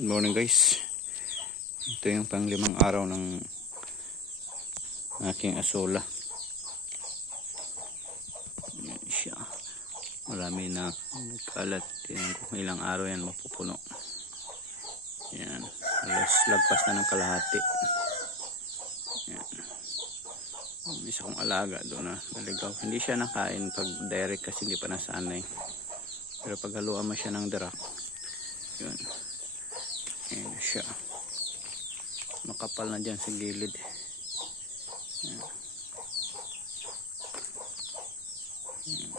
Good morning guys. Ito yung panglimang araw ng aking asola. Yan siya. Marami na nagkalat. Tingnan ko kung ilang araw yan mapupuno. Yan. Halos lagpas na ng kalahati. Yan. Isa kong alaga doon na naligaw. Hindi siya nakain pag direct kasi hindi pa nasanay. Pero pag haluan mo siya ng darak, yun. Ayan siya. Makapal na dyan sa gilid. Ayan. Ayan.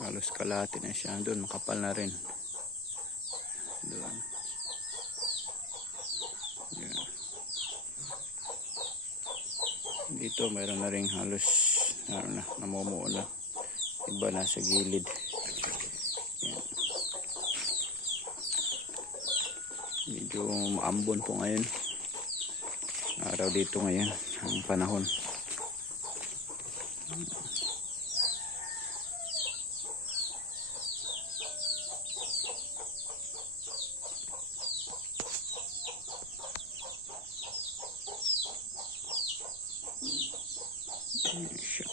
Halos kalahati na siya. Doon makapal na rin. Doon. Ayan. Dito mayroon na rin halos namumuo na. Iba na sa gilid. Ayan. Medyo maambon po ngayon. Araw dito ngayon ang panahon. Siya.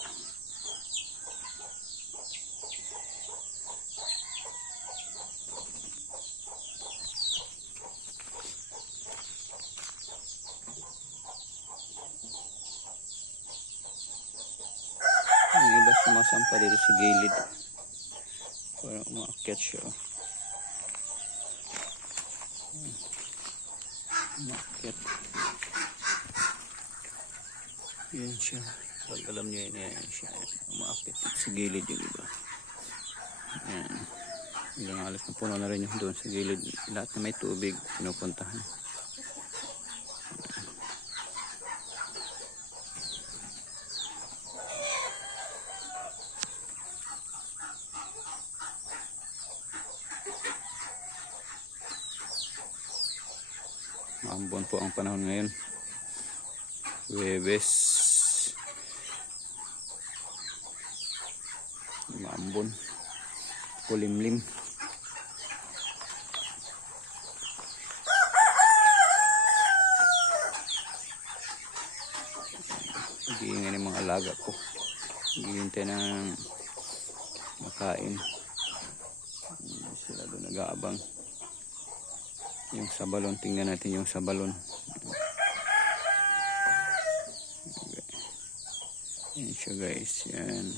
Ang iba sumasampa dito sa gilid. Parang umaakyat siya. Umaakyat. Yan siya. Pag alam nyo yan siya. Umaakyat dito sa gilid yung iba. Yan. Ilang alas na puno na rin yung doon sa gilid. Lahat na may tubig pinupuntahan. Maambon po ang panahon ngayon. Huwebes. Maambon. Kulimlim. Nag-iingay ng mga alaga ko. Hihintay ng makain. Sila doon nag-aabang. Yung sa balon, tingnan natin yung sa balon. Yan siya guys, yan.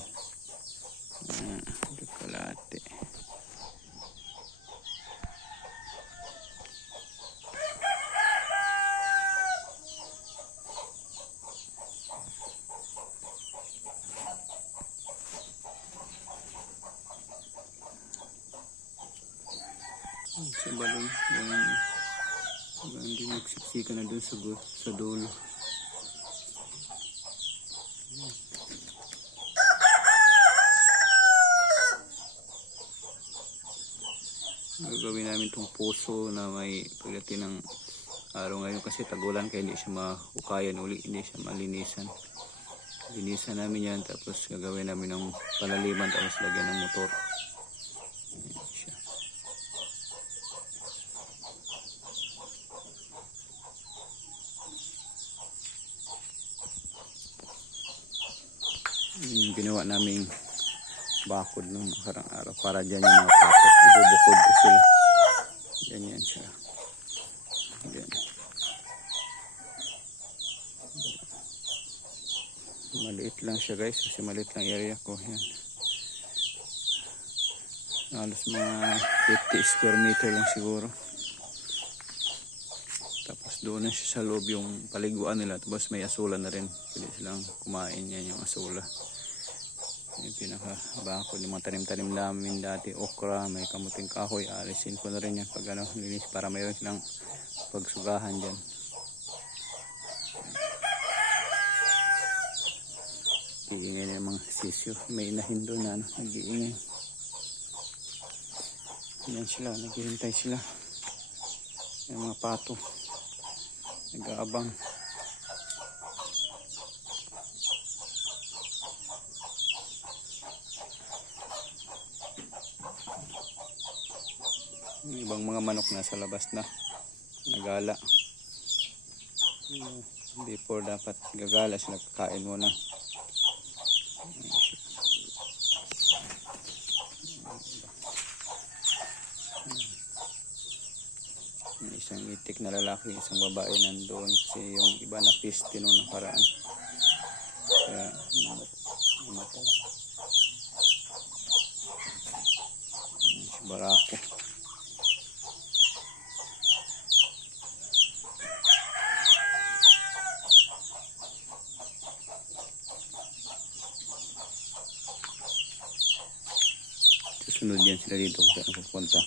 Ito kalate. Sa balon, yan. Hindi nagsiksika na dun sa dulo. Gagawin namin itong puso na may pagdating ng araw ngayon kasi tagulan kaya hindi siya mahukayan uli, hindi siya malinisan. Linisan namin yan tapos gagawin namin ng palaliman tapos lagyan ng motor. Ayan siya. Yung ginawa naming bakod nung nakarang araw para dyan yung mga patot, ibubukod ko sila. Ganyan siya. Yan. Maliit lang siya guys kasi maliit lang area ko. Yan. Halos mga 50 square meter lang siguro. Tapos doon na siya sa loob yung paliguan nila. Tapos may asula na rin. Pwede silang kumain yan yung asula. Yung pinaka-bakod, yung mga tanim-tanim namin dati, okra, may kamuting kahoy, alisin ko na rin yan pag linis para mayroon silang pagsugahan dyan. Iingay na yung mga sisyo, may inahin doon na nag-iingay. Yan sila, naghihintay sila. Yung mga pato, nag-aabang. Yung ibang mga manok nasa labas na nagala. Before dapat gagala sila, kakain muna. May isang itik na lalaki, isang babae nandoon kasi yung iba na piste nung nakaraan. Kaya namatay. Si Barako. Susunod yan sila dito kung saan pupunta.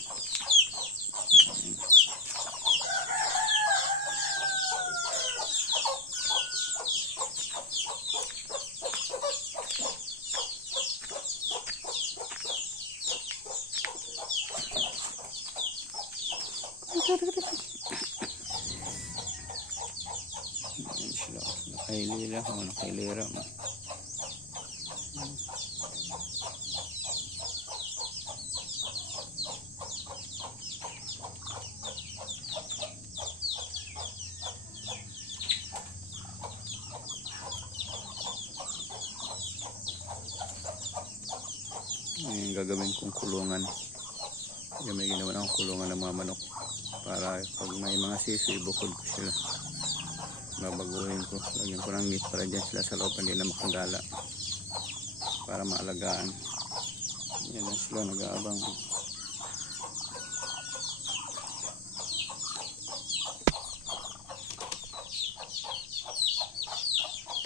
Ayan sila. Nakailira o nakailira. Ayan gagawin kong kulungan. Yung may ginawa akong kulungan ng mga manok para pag may mga sisi ibukod ko sila, babaguhin ko, lagyan ko ng meat para dyan sila sa loob hindi na makagala para maalagaan. Yan na sila nag-aabang.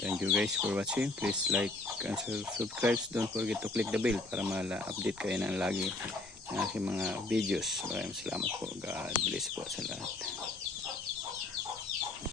Thank you guys for watching. Please like and subscribe. Don't forget to click the bell para ma-update kayo ng lagi ng aking mga videos. Maraming salamat po. God bless po sa lahat.